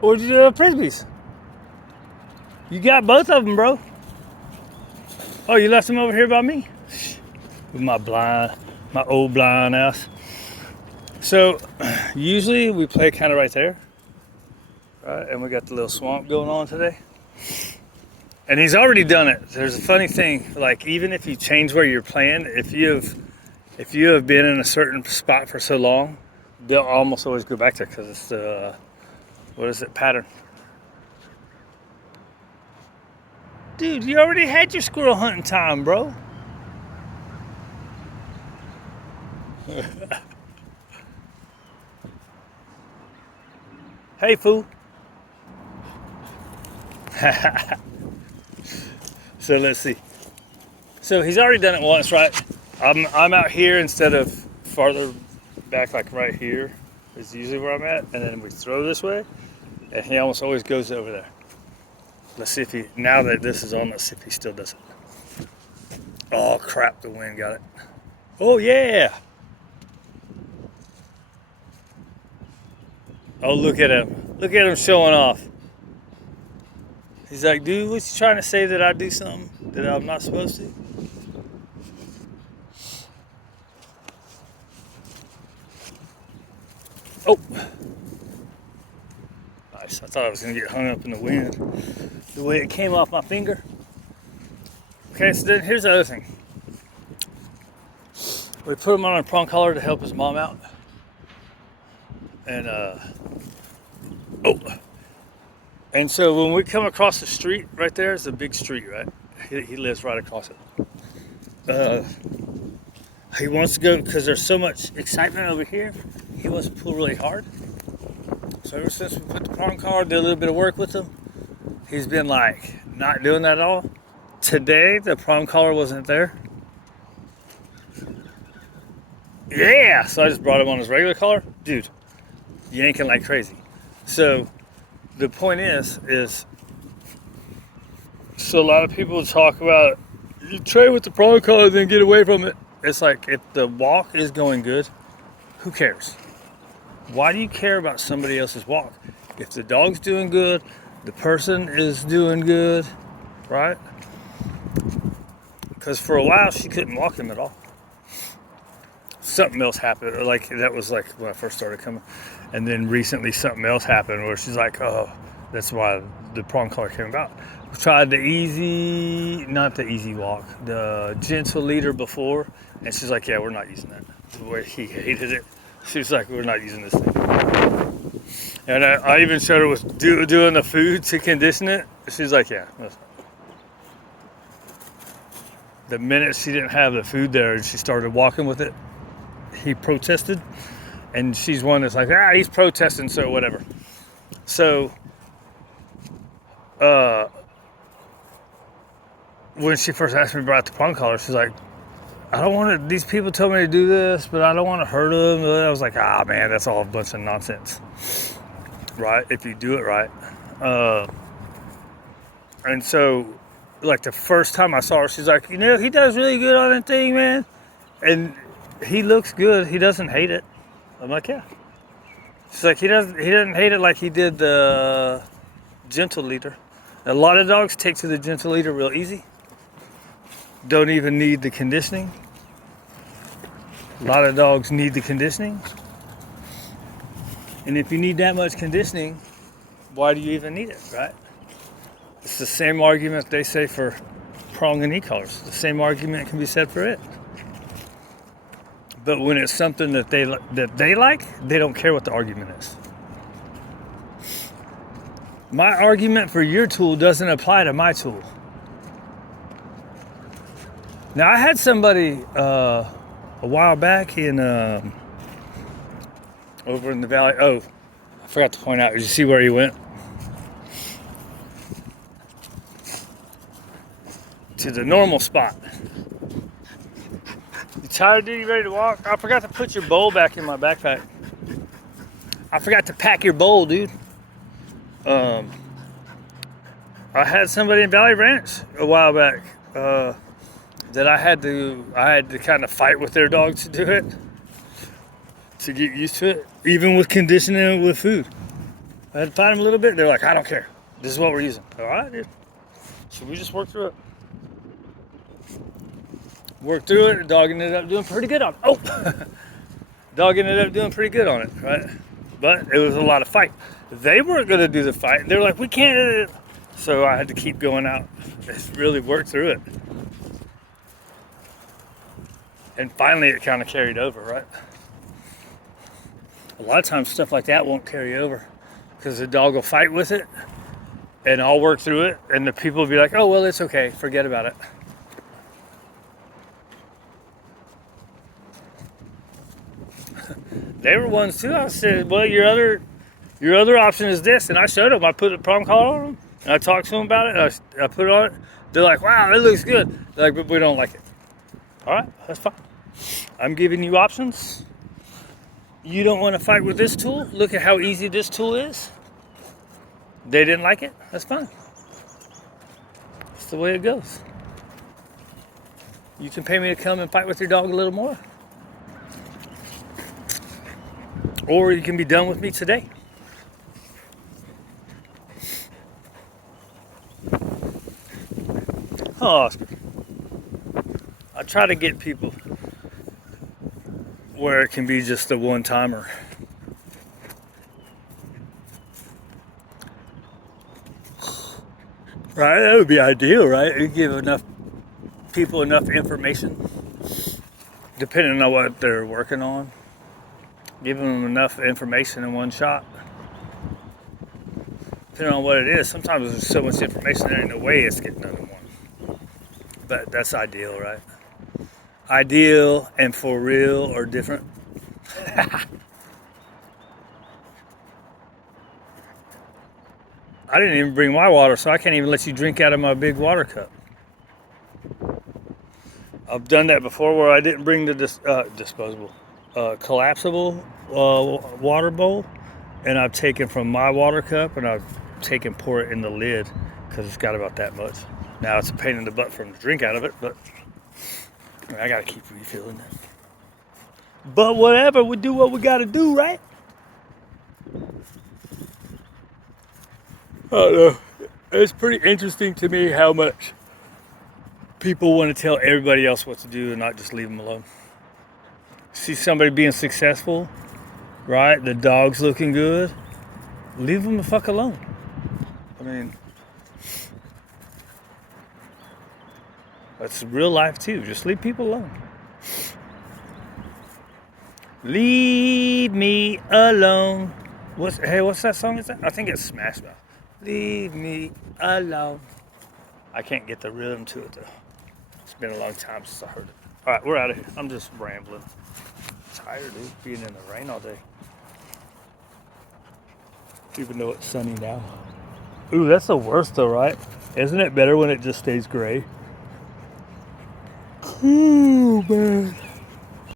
Or did you do frisbees? You got both of them, bro. Oh, you left them over here by me? With my old blind ass. So, usually we play kind of right there. Right? And we got the little swamp going on today. And he's already done it. There's a funny thing, like even if you change where you're playing, if you have been in a certain spot for so long, they'll almost always go back there because it's the what is it, pattern. Dude, you already had your squirrel hunting time, bro. Hey, fool. So let's see. So he's already done it once, right? I'm out here instead of farther back, like right here is usually where I'm at, and then we throw this way, and he almost always goes over there. Let's see if he, now that this is on, let's see if he still does it. Oh crap, the wind got it. Oh yeah. Oh, look at him. Look at him showing off. He's like, dude, what you trying to say, that I do something that I'm not supposed to? Oh. Nice. I thought I was going to get hung up in the wind. The way it came off my finger. Okay, so then here's the other thing. We put him on a prong collar to help his mom out. And, And so when we come across the street, right there is a big street, right? He lives right across it. He wants to go, because there's so much excitement over here, he wants to pull really hard. So ever since we put the prong collar, did a little bit of work with him, he's been like not doing that at all. Today, the prong collar wasn't there. Yeah, so I just brought him on his regular collar. Dude, yanking like crazy. So the point is so a lot of people talk about you train with the prong collar, then get away from it. It's like, if the walk is going good, who cares? Why do you care about somebody else's walk? If the dog's doing good, the person is doing good, right? Because for a while she couldn't walk him at all. Something else happened, or like that was like when I first started coming, and then recently something else happened where she's like, oh, that's why the prong collar came about. We tried not the easy walk, the gentle leader before, and she's like, yeah, we're not using that. The way he hated it, she's like, we're not using this thing. And I even showed her with doing the food to condition it. She's like, yeah. The minute she didn't have the food there and she started walking with it, he protested, and she's one that's like, he's protesting, so whatever. So when she first asked me about the prong collar, she's like, I don't want to, these people tell me to do this, but I don't want to hurt them. I was like, man, that's all a bunch of nonsense, right? If you do it right. And so like the first time I saw her, she's like, he does really good on that thing, man. And he looks good. He doesn't hate it. I'm like, yeah. She's like, he doesn't hate it like he did the gentle leader. A lot of dogs take to the gentle leader real easy. Don't even need the conditioning. A lot of dogs need the conditioning. And if you need that much conditioning, why do you even need it, right? It's the same argument they say for prong and e-collars. The same argument can be said for it. But when it's something that they like, they don't care what the argument is. My argument for your tool doesn't apply to my tool. Now, I had somebody a while back in over in the valley. Oh, I forgot to point out. Did you see where he went? To the normal spot. You tired, dude? You ready to walk? I forgot to put your bowl back in my backpack. I forgot to pack your bowl, dude. I had somebody in Valley Ranch a while back that I had to kind of fight with their dog to do it, to get used to it, even with conditioning with food. I had to fight them a little bit. They're like, I don't care. This is what we're using. All right, dude. So we just worked through it. Worked through it. The dog ended up doing pretty good on it. Oh! Dog ended up doing pretty good on it, right? But it was a lot of fight. They weren't going to do the fight. They were like, we can't do it. So I had to keep going out. Just really worked through it. And finally it kind of carried over, right? A lot of times stuff like that won't carry over because the dog will fight with it and I'll work through it and the people will be like, oh, well, it's okay. Forget about it. They were ones too. I said, well, your other option is this. And I showed them. I put a prong collar on them and I talked to them about it. And I put it on it. They're like, wow, it looks good. They're like, but we don't like it. All right, that's fine. I'm giving you options. You don't want to fight with this tool? Look at how easy this tool is. They didn't like it? That's fine. That's the way it goes. You can pay me to come and fight with your dog a little more. Or you can be done with me today. Oh, Oscar. I try to get people where it can be just a one-timer. Right? That would be ideal, right? You give enough people enough information, depending on what they're working on. Giving them enough information in one shot. Depending on what it is, sometimes there's so much information there ain't no way it's getting done in one. But that's ideal, right? Ideal and for real are different. I didn't even bring my water, so I can't even let you drink out of my big water cup. I've done that before where I didn't bring the disposable, collapsible water bowl, and I've taken from my water cup and I've pour it in the lid because it's got about that much. Now it's a pain in the butt for them to drink out of it, but I gotta keep refilling it. But whatever, we do what we gotta do, right? I don't know. It's pretty interesting to me how much people want to tell everybody else what to do and not just leave them alone. See somebody being successful, right? The dog's looking good. Leave them the fuck alone. I mean, that's real life too. Just leave people alone. Leave me alone. What's that song? Is that? I think it's Smash Mouth. Leave me alone. I can't get the rhythm to it though. It's been a long time since I heard it. All right, we're out of here. I'm just rambling. I'm tired, dude, being in the rain all day. Even though it's sunny now. Ooh, that's the worst though, right? Isn't it better when it just stays gray? Ooh, man.